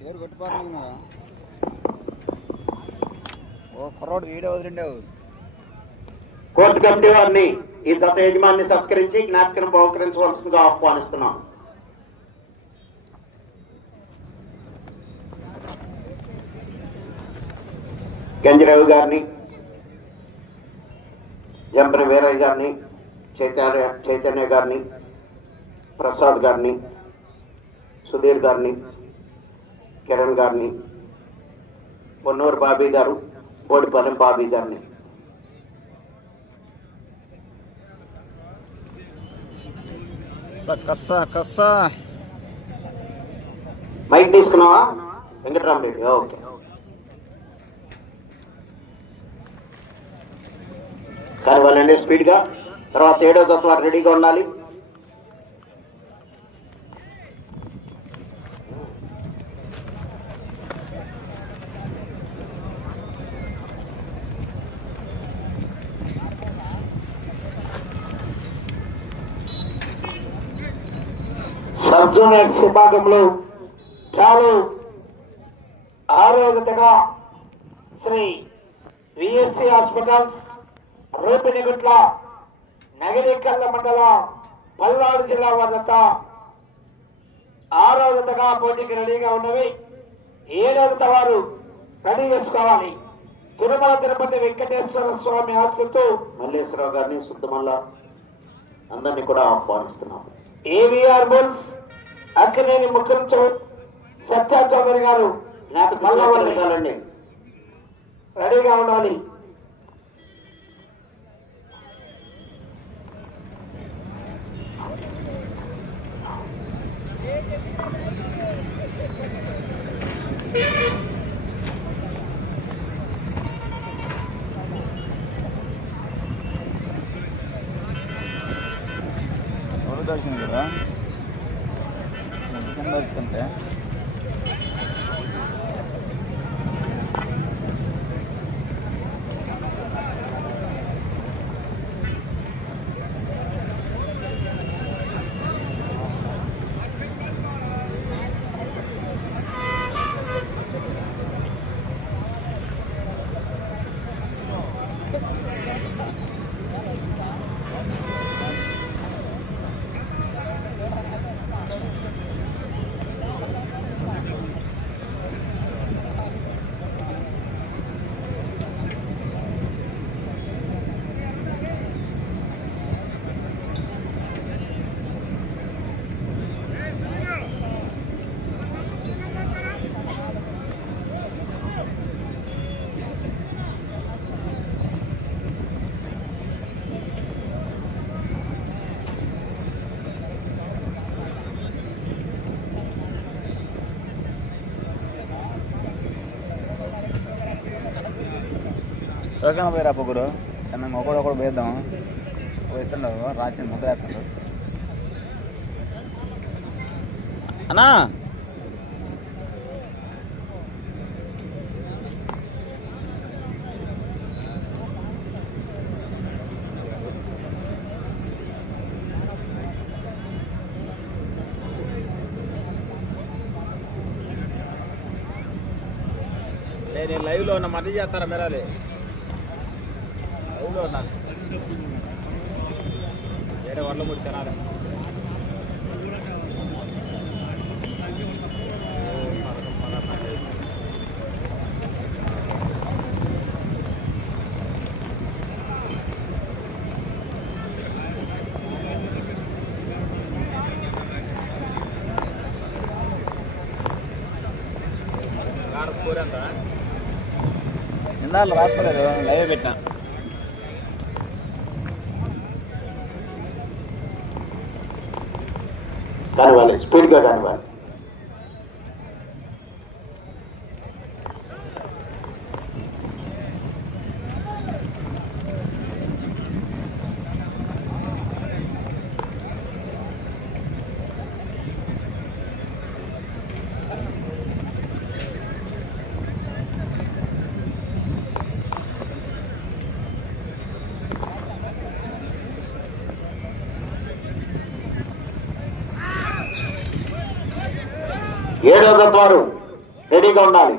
చీర కొట్టిపోతున్నా ఓ కుర్రోడు video వదిలిండేవు court committee వారిని ఈ జత యజమాన్ని సత్కరించి జ్ఞాపకం బహుకరించవలసిందిగా ఆహ్వానిస్తున్నాం. గంజరావు గారిని జంపన వీరయ్య గారిని చైతన్య చైతన్య గారిని ప్రసాద్ గారిని సుధీర్ గారిని కిరణ్ గారిని పొన్నూరు బాబీ గారు బోడిపల్లి బాబీ గారిని. మైక్ తీసుకున్నావా వెంకటరామరెడ్డి ఓకే. కానీ వాళ్ళండి స్పీడ్గా తర్వాత ఏడో తత్వం రెడీగా ఉండాలి. సబ్ జూనియర్స్ విభాగంలో చాలా ఆరోగ్యతగా శ్రీ విఎస్సి హాస్పిటల్స్ రూపినిగుట్ల నగరికల్ల మండల పల్నాడు జిల్లా వద్ద ఆరోగ్యతగా పోటీకి రెడీగా ఉన్నవి. ఏడవత వారు రెడీ చేసుకోవాలి? తిరుమల తిరుపతి వెంకటేశ్వర స్వామి ఆస్తులతో మల్లేశ్వరరావు గారిని శుద్ధమల్ల అందరినీ కూడా ఆహ్వానిస్తున్నాం. ఏవిఆర్ బుల్స్ అక్కినేని ముఖం చౌ సత్య చౌదరి గారు మల్లవల్లి రెడీగా ఉండాలి. ఎవరికైనా పోయి రా పొగుడు మేము ఒకడు ఒకడు పోయిద్దాం. పోయిస్తుండవు రాత్రి ముద్ర వేస్తుండవు అన్నా! నేను లైవ్లో ఉన్న మళ్ళీ చేస్తారా మీరాలి లైవ్లో ఉన్నా వేరే వాళ్ళ ముడి తినాలి ఇందాలు రాసుకోలేదు లైవ్ పెట్టినా ఏడో వారు రెడీగా ఉండాలి.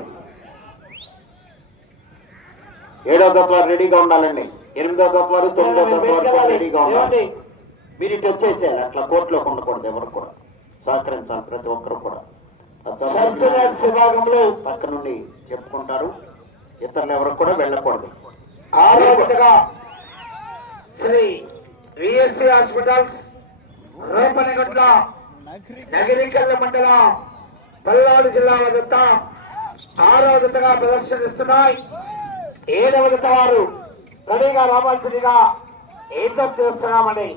ఏడో తత్వాలు రెడీగా ఉండాలండి? ఎనిమిదో తత్వాలు తొమ్మిదో తత్వాలు రెడీగా ఉండాలి. మీరు ఇటు వచ్చేసేయాలి. అట్లా కోర్టులోకి ఉండకూడదు ఎవరు కూడా. సహకరించాలి ప్రతి ఒక్కరు కూడా. విభాగంలో పక్క నుండి చెప్పుకుంటారు. ఇతరులు ఎవరు కూడా వెళ్ళకూడదు. ఆరోగ్యగా శ్రీ విఎస్సి హాస్పిటల్స్ రేపనిగట్ల నగిరికల్ల మండలం పల్నాడు జిల్లా వద్ద ఆరో జతగా ప్రదర్శనిస్తున్నాయి. ఏడవ జత వారు కవిగా రావాల్సిందిగా ఏదో చేస్తున్నామని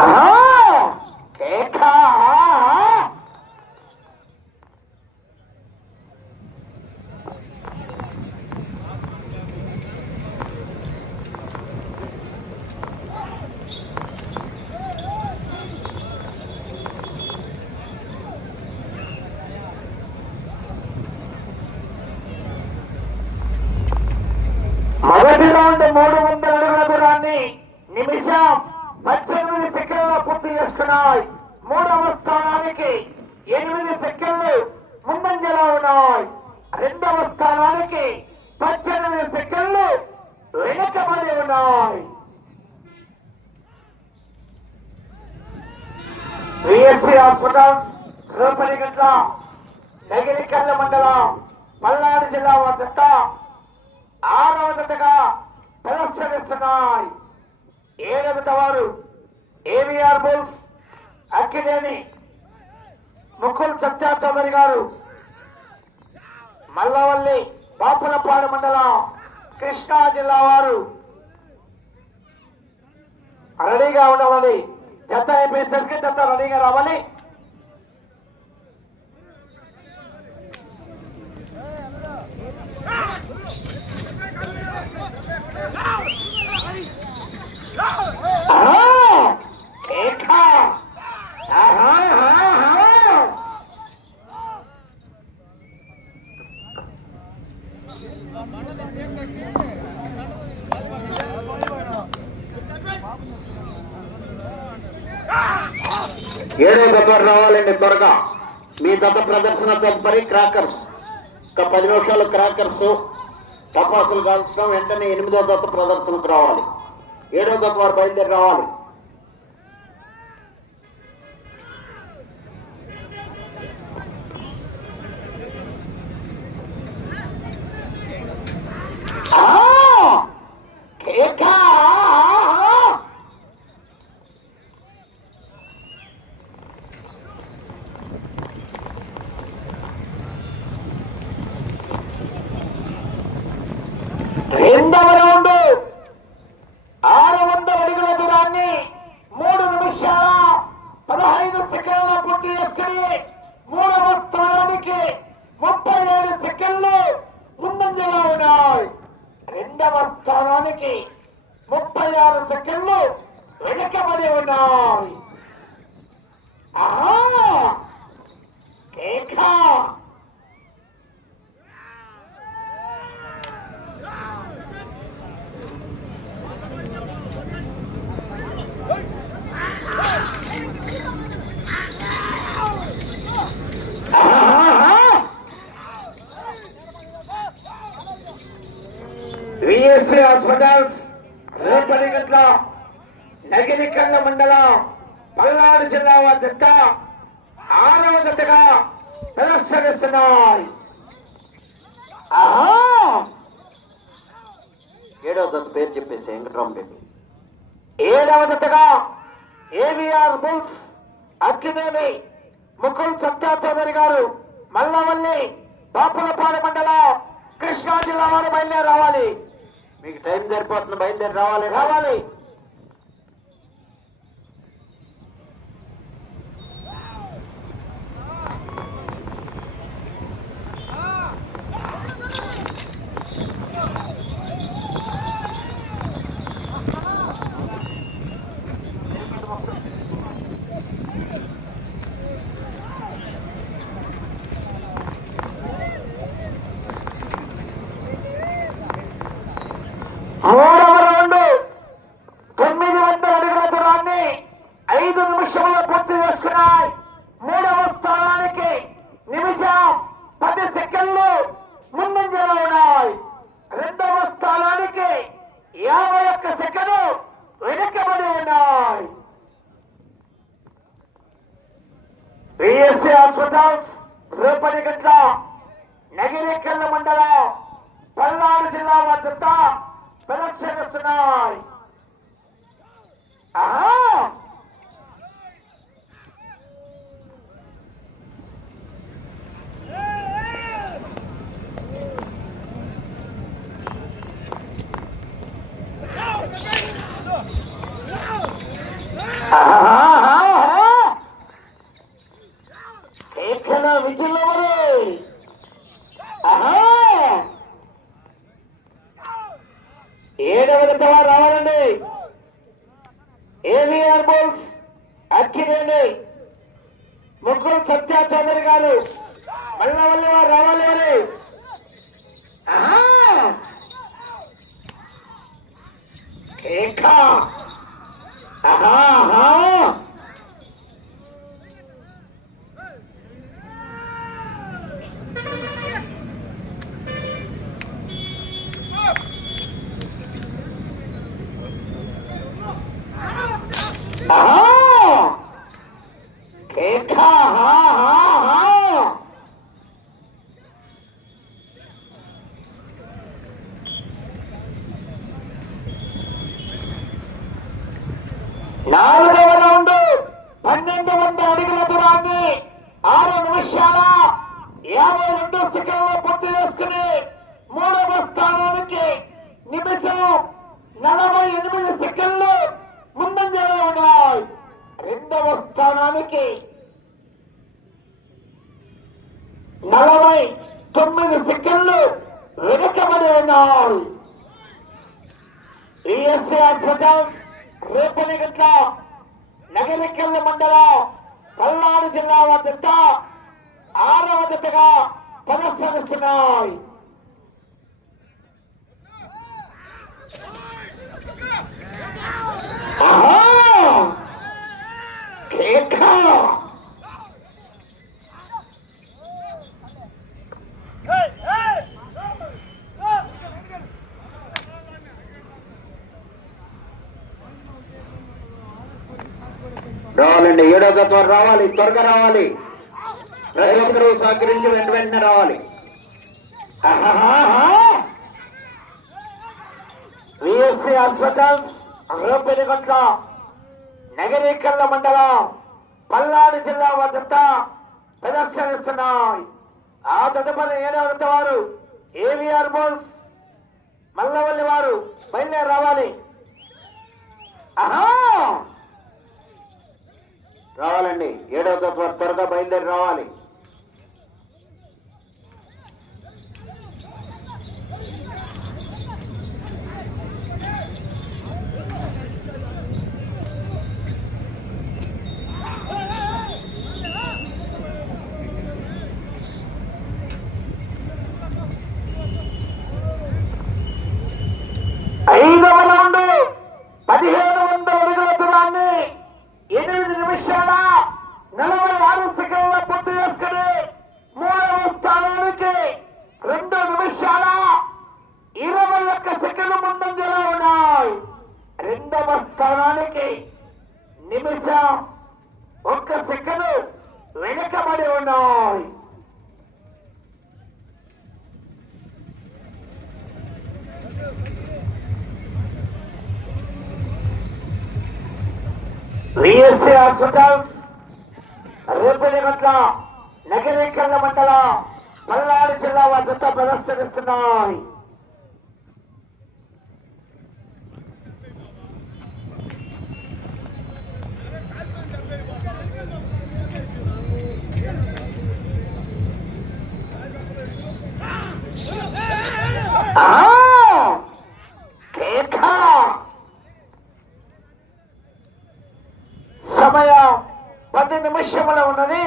ఆహా! కేకా! మొదటి రౌండ్ మూడు వందల అడుగుల దూరాన్ని నిజాం. పద్దెనిమిది సెకండ్ల పూర్తి చేసుకున్నాయి. మూడవ స్థానానికి ఎనిమిది సెకండ్లు ముందంజలో ఉన్నాయి. రెండవ స్థానానికి పద్దెనిమిది సెకండ్లు వెనుకబడి ఉన్నాయి. విఎస్సి హాస్పిటల్ రూపనిగట్ల నగిరికల్ల మండలం పల్నాడు జిల్లా వద్ద ఆరవ జతగా ప్రదర్శనిస్తున్నాయి. ఏడవ జత వారు ఏవిఆర్ బుల్స్ అక్కినేని ముకుల్ సత్యా చౌదరి గారు మల్లవల్లి బాపులపాడు మండలం కృష్ణా జిల్లా వారు రెడీగా ఉండవాలి జత అయిపోయేసరికి జత రెడీగా రావాలి ఆహా! కేకా! ఆహా, ఏడో రావాలండి త్వరగా మీ దత్త ప్రదర్శన తప్పని క్రాకర్స్ ఒక పది నిమిషాలు క్రాకర్స్ టపాసులు కాల్చడం వెంటనే ఎనిమిదో దత్త ప్రదర్శనకు రావాలి ఏడో తత్వాలు బయలుదేరి రావాలి Ah! కేకా! రెండవ రౌండ్ ఆరు వందల అడుగుల దూరాన్ని మూడు నిమిషాల పదహైదు సెకండ్ల పూర్తి చేసుకుని మూడవ స్థానానికి ముప్పై ఏడు సెకండ్లు ముందంజలో ఉన్నాయి రెండవ స్థానానికి ముప్పై ఆరు సెకండ్లు వెనుకబడి ఉన్నాయి ఆహా! కేకా! పల్నాడు జిల్లా వద్ద ఆరవ జతగా ప్రదర్శనిస్తున్నాయి. ఆహా! ఏడో దత్త పేరు చెప్పేసి వెంకటరామరెడ్డి. ఏడవ జతగా ఏవిఆర్ బుల్స్ అక్కినేని ముకుల్ సత్యా చౌదరి గారు మల్లవల్లి బాపులపాడు మండలం కృష్ణా జిల్లా వారు బయలుదేరి రావాలి. మీకు టైం సరిపోతుంది బయలుదేరి రావాలి. రావాలి. నాలుగవ రౌండ్ పన్నెండు వంద అడుగుల దూరాన్ని ఆరు నిమిషాల యాభై రెండు సెకండ్లు పూర్తి చేసుకుని మూడవ స్థానానికి నిమిషం నలభై ఎనిమిది సెకండ్లు ముందంజలో ఉన్నాయి. రెండవ స్థానానికి నలభై తొమ్మిది సెకండ్లు వెనుకబడి ఉన్నాయి ఈఎస్సీ హాస్పిటల్స్ రేపటి గంట నగరికల్ల మండలం పల్నాడు జిల్లా వద్ద ఆరవ జతగా ప్రదర్శనిస్తున్నాయి ఆహా! కేక! రావాలండి త్వర రావాలి త్వరగా రావాలి. ప్రతి ఒక్కరూ సహకరించి వెంట వెంటనే రావాలి. విఎస్సి హాస్పిటల్స్ రూపెనిగొంట్ల నగరీకల్ల మండలం పల్నాడు జిల్లా వద్ద ప్రదర్శనిస్తున్నాయి. ఆ తదుపరి ఏడవ వారు ఏవిఆర్ బోల్స్ మల్లవల్లి వారు బయలుదేరి రావాలి. ఆహా! రావాలండి. ఏడో తత్వం త్వరగా బయలుదేరి రావాలి. ఒక్క సెకను వెనకబడి ఉన్నాయి విఎస్సీ హాస్పిటల్స్ రేపటి గంట నగరీకరణ మండలం పల్నాడు జిల్లా వద్ద ప్రదర్శనిస్తున్నాయి ఆహా! కేక! సమయం పది నిమిషముల ఉన్నది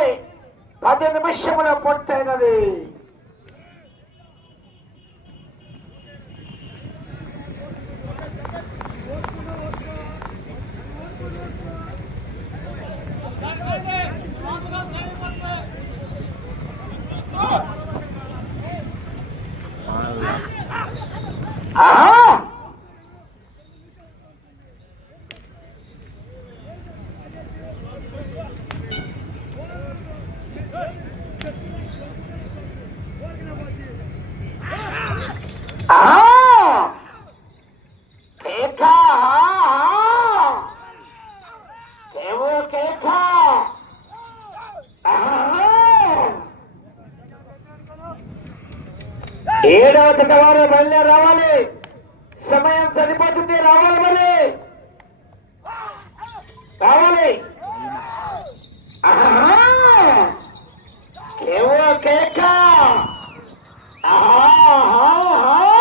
పది నిమిషముల పూర్తయినది Huh? ఏడవ వారు బయలుదేరి రావాలి సమయం సరిపోతుంది రావాలి మరి రావాలి ఆహా! కేవో కేక ఆహా! ఆహా!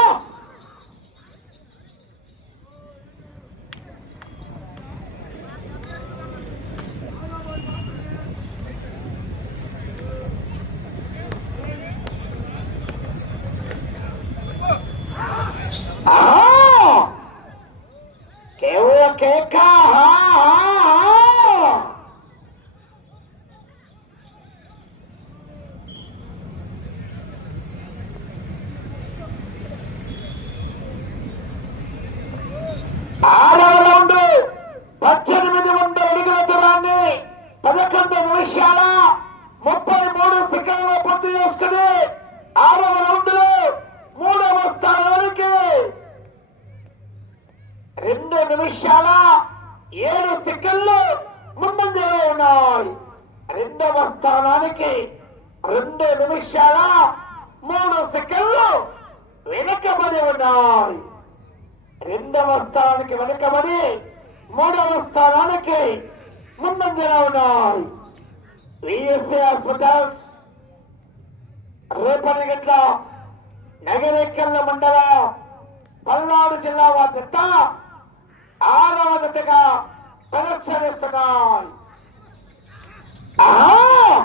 పల్నాడు జిల్లా వారి జత ఆరవ జతగా ప్రదర్శనిస్తున్నాయి ఆహా!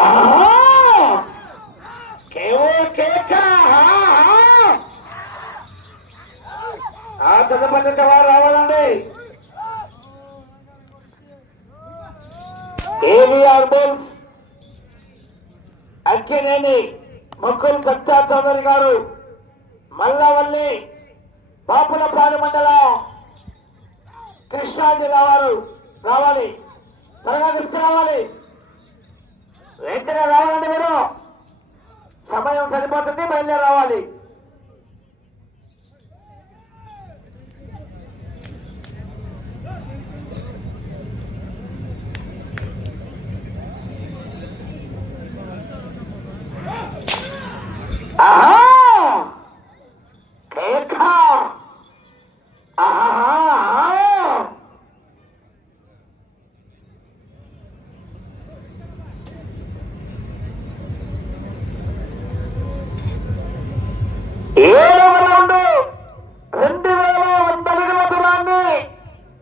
ఆహా! కేవో కేక ఆహా! ఆ తదుపరి వారు రావాలండి ఏవిఆర్ బుల్స్ అక్కినేని ముక్కుల్ కట్టా చౌదరి గారు మల్లవల్లి బాపులపాడు మండలం కృష్ణా జిల్లా వారు రావాలి. త్వరగా తీసుకురావాలి వెంటనే రావాలండి మీరు. సమయం సరిపోతుంది బయలుదేరి రావాలి ఆహా కేకా ఆహా ఏడవ రౌండ్ రెండు వేల వంద అడుగుల దూరాన్ని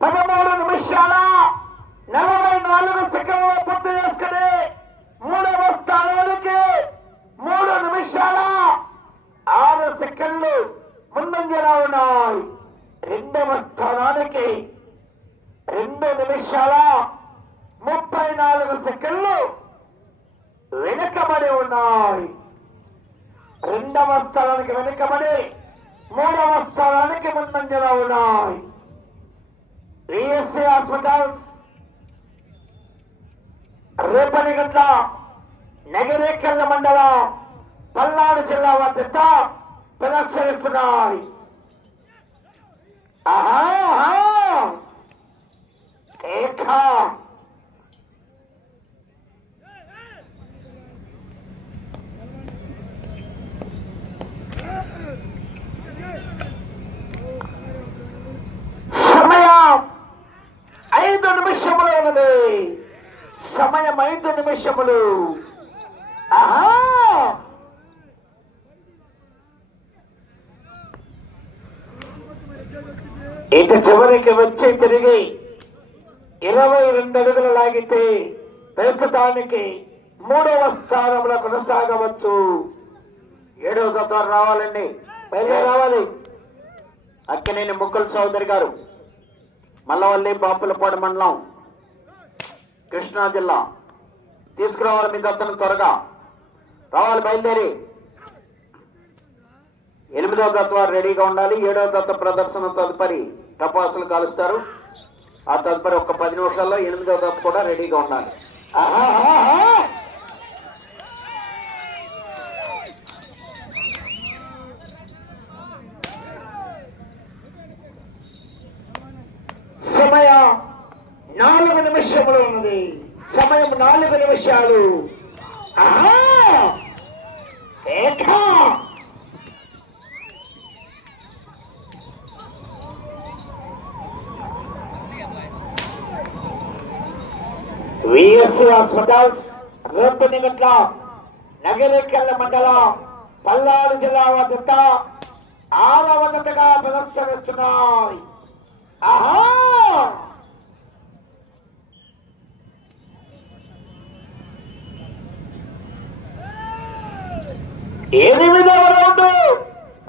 పదమూడు నిమిషాల నలభై నాలుగు సెకండ్ల పూర్తి చేసుకుని మూడవ స్థానానికి మూడు నిమిషాల ఆరు సెకండ్లు ముందంజలా ఉన్నాయి రెండవ స్థానానికి రెండు నిమిషాల ముప్పై నాలుగు సెకండ్లు వెనుకబడి ఉన్నాయి రెండవ స్థలానికి వెనుకబడి మూడవ స్థలానికి ముందంజలో ఉన్నాయి విఎస్సి హాస్పిటల్స్ రేపటి గంట నగరేకల్ల మండలం పల్నాడు జిల్లా వద్ద ప్రదర్శనిస్తున్నాయి ఆహా ఆహా. కేక సమయం ఐదు నిమిషములు ఉన్నది. సమయం ఐదు నిమిషములు. ఆహా. ఇటు చివరికి వచ్చి తిరిగి ఇరవై రెండు అడుగులు లాగితే ప్రస్తుతానికి మూడవ స్థానంలో కొనసాగవచ్చు. ఏడవ దత్త రావాలండి. బయలుదేరి రావాలి. అక్కినేని ముక్కల చౌదరి గారు మల్లవల్లి బాపులపాడు మండలం కృష్ణా జిల్లా. తీసుకురావాలి మీ దత్తను త్వరగా. రావాలి బయలుదేరి. ఎనిమిదవ తత్వ రెడీగా ఉండాలి. ఏడవ తత్వ ప్రదర్శన తదుపరి టపాసులు కాలుస్తారు. ఆ తదుపరి ఒక పది నిమిషాల్లో ఎనిమిదో తత్వ కూడా రెడీగా ఉండాలి. ఆహాహాహా. సమయం నాలుగు నిమిషములు ఉన్నది. సమయం నాలుగు నిమిషాలు. ఆహా! ఏక విఎస్సి హాస్పిటల్స్ రోడ్డు నిమిట్ల నగరికల్ల మండలం పల్నాడు జిల్లా వద్ద ఆరవ జతగా ప్రదర్శనిస్తున్నాయి. ఆహా! ఎనిమిదవ రౌండ్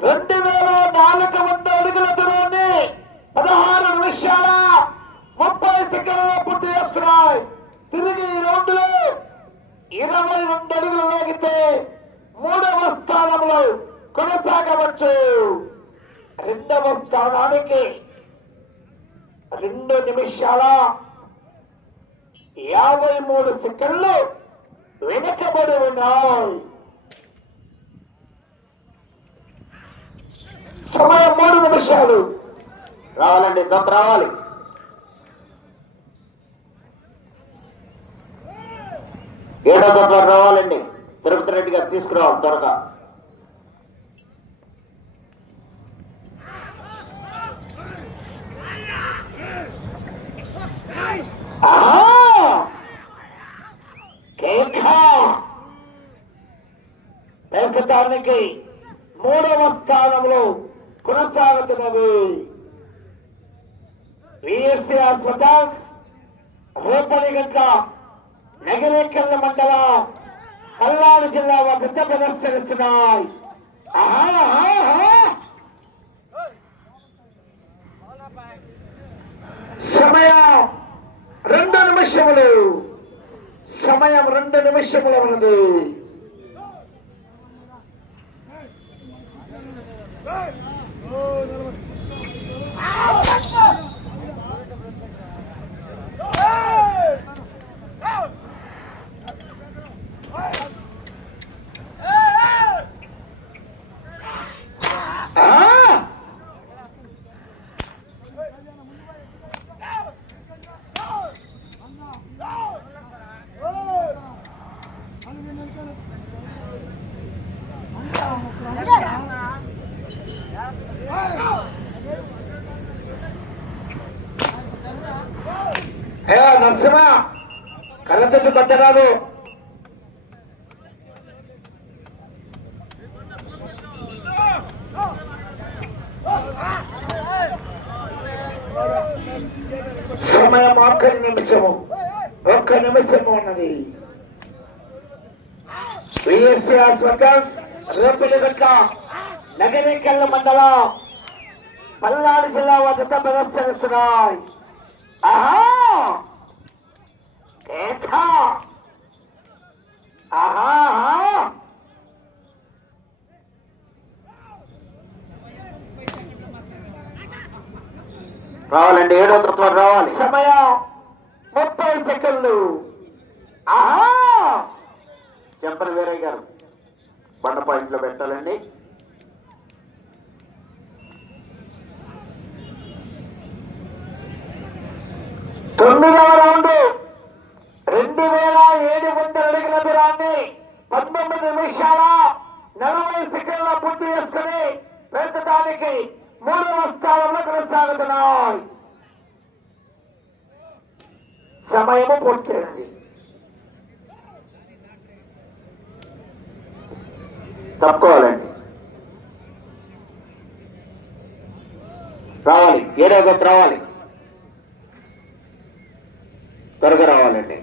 రెండు వేల నాలుగు వంద అడుగుల దూరాన్ని పదహారు నిమిషాల ముప్పై సెకండ్ల పూర్తి చేసుకున్నాయి తిరిగి రోడ్డులో ఇరవై రెండు అడుగులు లాగితే మూడవ స్థానంలో కొనసాగవచ్చు. రెండవ స్థానానికి రెండు నిమిషాల యాభై మూడు సెకండ్లు వెనకబడి ఉన్నాయి. సమయం మూడు నిమిషాలు. రావాలండి తప్ప రావాలి. ఏడో తత్వ రావాలండి. తిరుపతి రెడ్డి గారు తీసుకురావాలి త్వరగా. ప్రస్తుతానికి మూడవ స్థానంలో కొనసాగుతున్నది విఎస్సి హాస్పిటల్స్ రూపాయి గంట నగరేకల్ల మండలం పల్నాడు జిల్లా వృద్ధ ప్రదర్శనిస్తున్నాయి. ఆహా! సమయం రెండు నిమిషములు. సమయం రెండు నిమిషములు ఉన్నది. ఏ నరసింహ! కళ్ళ తట్టు పట్టరాదు. సమయం ఒక్క నిమిషము ఒక్క నిమిషము ఉన్నది. విఎస్సి హాస్పిటల్స్ రేపటి గట్ల మండలం పల్నాడు జిల్లా వద్ద ప్రదర్శనిస్తున్నాయి. ఆహా! కేక! ఆహా ఆహా! రావాలండి ఏడో తత్వ రావాలి సమయం ముప్పై సెకండ్లు ఆహా చెప్పని వేరే గారు బండ పాయింట్లో పెట్టాలండి తొమ్మిదవ రౌండ్. రెండు వేల ఏడు వందల అడుగుల దూరాన్ని పంతొమ్మిది నిమిషాల నలభై సెకండ్ల పూర్తి చేసుకుని ప్రస్తుతానికి మూడవ స్థానంలో కొనసాగుతున్నాయి. సమయము పూర్తయింది. తప్పుకోవాలండి. రావాలి. ఏడో తత్వ రావాలి. త్వరగా రావాలండి